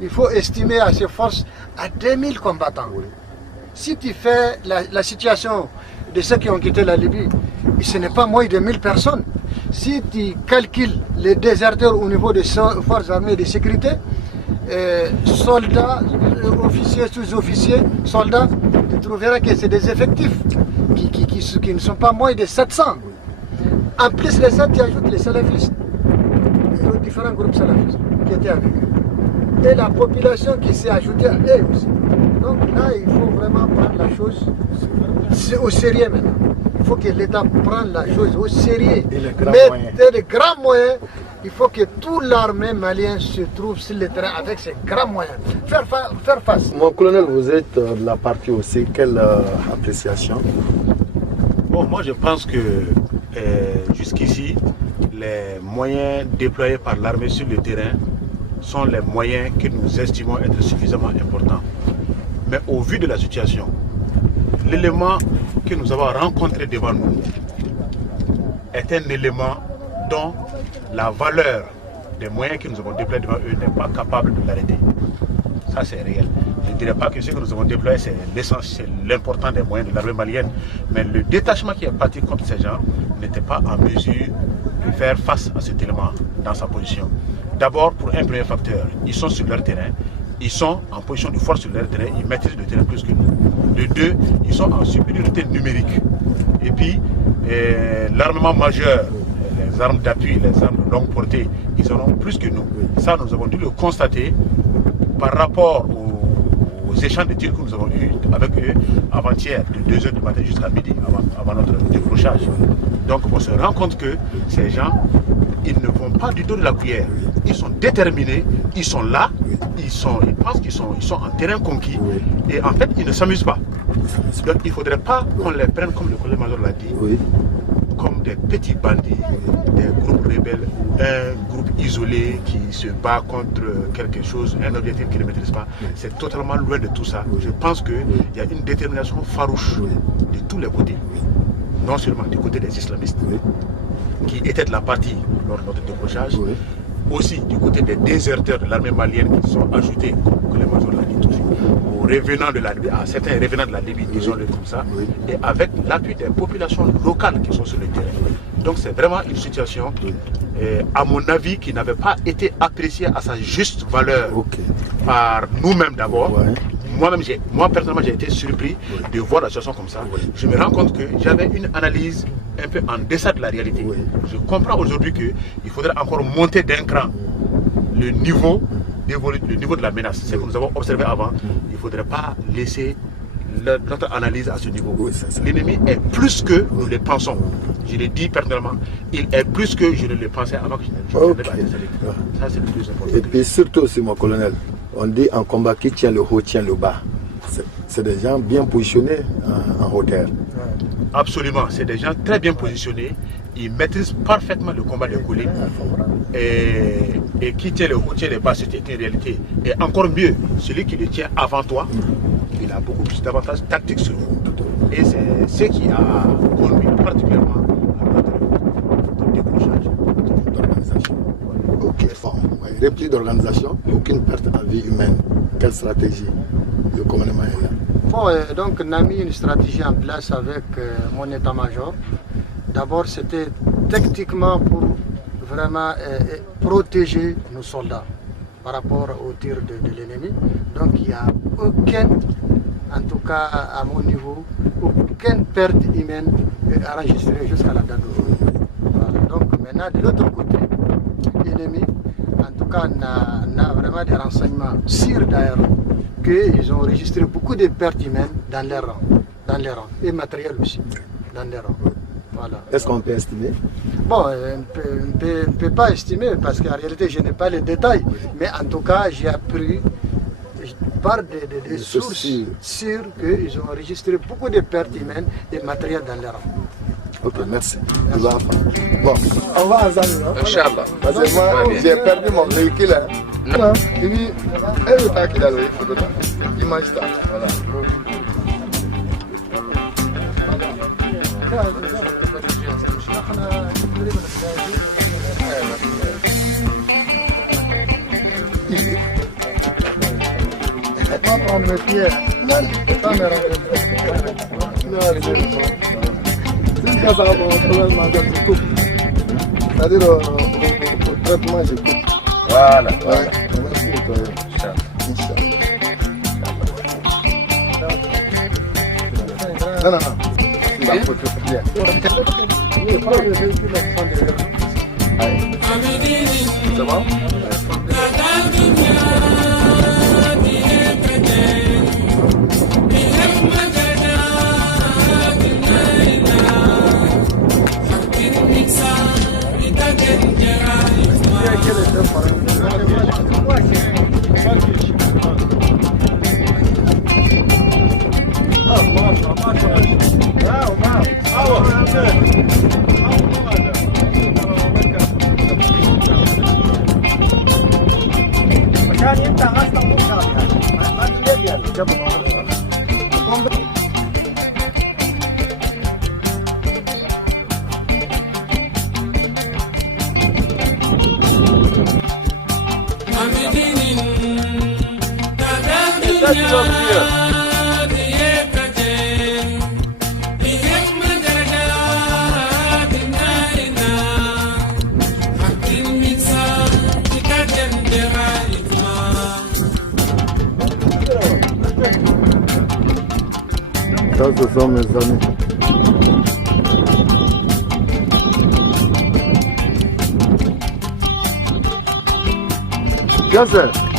il faut estimer à ces forces à 2000 combattants. Oui. Si tu fais la situation de ceux qui ont quitté la Libye, ce n'est pas moins de 1000 personnes. Si tu calcules les déserteurs au niveau des forces armées de sécurité, soldats, officiers, sous-officiers, soldats, tu trouveras que c'est des effectifs qui ne sont pas moins de 700. En plus de ça, tu ajoutes les salafistes, les différents groupes salafistes qui étaient avec eux. Et la population qui s'est ajoutée à eux aussi. Donc là, il faut vraiment prendre la chose au sérieux maintenant. Il faut que l'État prenne la chose au sérieux. Mettre des grands moyens. Il faut que toute l'armée malienne se trouve sur le terrain avec ces grands moyens. Faire face. Mon colonel, vous êtes de la partie aussi. Quelle appréciation? Bon, moi je pense que jusqu'ici, les moyens déployés par l'armée sur le terrain sont les moyens que nous estimons être suffisamment importants. Mais au vu de la situation, l'élément que nous avons rencontré devant nous est un élément dont la valeur des moyens que nous avons déployés devant eux n'est pas capable de l'arrêter. Ça c'est réel. Je ne dirais pas que ce que nous avons déployé c'est l'essence, c'est l'important des moyens de l'armée malienne, mais le détachement qui est parti contre ces gens n'était pas en mesure de faire face à cet élément dans sa position. D'abord, pour un premier facteur, ils sont sur leur terrain, ils sont en position de force sur leur terrain, ils maîtrisent le terrain plus que nous. De deux, ils sont en supériorité numérique. Et puis, l'armement majeur, les armes d'appui, les armes de longue portée, ils en ont plus que nous. Ça, nous avons dû le constater par rapport aux échanges de tirs que nous avons eus avec eux avant-hier, de 2h du matin jusqu'à midi, avant notre décrochage. Donc, on se rend compte que ces gens, ils ne vont pas du tout de la cuillère. Ils sont déterminés, ils sont là, ils pensent qu'ils sont en terrain conquis et en fait, ils ne s'amusent pas. Donc, il ne faudrait pas qu'on les prenne, comme le colonel-major l'a dit, comme des petits bandits, des groupes rebelles, un groupe isolé qui se bat contre quelque chose, un objectif qu'ils ne maîtrisent pas. C'est totalement loin de tout ça. Je pense qu'il y a une détermination farouche de tous les côtés. Non seulement du côté des islamistes, qui étaient de la partie lors de notre décrochage, aussi du côté des déserteurs de l'armée malienne qui sont ajoutés, comme le major l'a dit toujours, aux revenants de la Libye, à certains revenants de la Libye, disons-le comme ça, et avec l'appui des populations locales qui sont sur le terrain. Donc c'est vraiment une situation, à mon avis, qui n'avait pas été appréciée à sa juste valeur par nous-mêmes d'abord. Moi personnellement j'ai été surpris de voir la situation comme ça. Je me rends compte que j'avais une analyse un peu en deçà de la réalité. Je comprends aujourd'hui qu'il faudrait encore monter d'un cran le niveau de la menace. C'est ce que nous avons observé avant. Il ne faudrait pas laisser notre analyse à ce niveau. L'ennemi est plus que nous le pensons. Je l'ai dit personnellement, il est plus que je ne le pensais avant que je ne l'ai pas installé. Ça c'est le plus important. Et puis surtout aussi mon colonel, on dit en combat qui tient le haut tient le bas. C'est des gens bien positionnés en hauteur. Absolument, c'est des gens très bien positionnés. Ils maîtrisent parfaitement le combat de collines. Et qui tient le haut tient le bas, c'est une réalité. Et encore mieux, celui qui le tient avant toi, il a beaucoup plus d'avantages tactiques sur vous. Et c'est ce qui a conduit particulièrement à notre décrochage d'organisation. Ok, réplique d'organisation, aucune perte en vie humaine. Quelle stratégie le commandement est là? Bon, donc on a mis une stratégie en place avec mon état-major. D'abord, c'était tactiquement pour vraiment protéger nos soldats par rapport au tir de l'ennemi. Donc il n'y a aucune, en tout cas à mon niveau, aucune perte humaine enregistrée jusqu'à la date d'aujourd'hui. Voilà. Donc maintenant, de l'autre côté, l'ennemi, en tout cas, on a vraiment des renseignements sûrs d'ailleurs qu'ils ont enregistré beaucoup de pertes humaines dans les rangs, et matériel aussi, dans les rangs. Voilà. Est-ce qu'on peut estimer? Bon, on ne peut pas estimer parce qu'en réalité, je n'ai pas les détails. Mais en tout cas, j'ai appris par des sources sûres qu'ils ont enregistré beaucoup de pertes humaines et matériel dans les rangs. Ok, merci. Bon, on va à Zami. Inch'Allah. Parce que moi, j'ai perdu mon véhicule. Non. Et puis, elle est qu'il a le photo là. Image ça. Voilà. Pas prendre mes pieds. Pas me rencontrer. Non, c'est bon. Si le gars ça va mon problème, je coupe. C'est-à-dire au traitement, je coupe. Voilà. Ouais, merci nettoyer. Inch'Allah. Non, non, non. Il va faut tout bien. Oui, pas le véhicule qui sont derrière. C'est bon? Ça, ce sont mes amis. Bien sûr.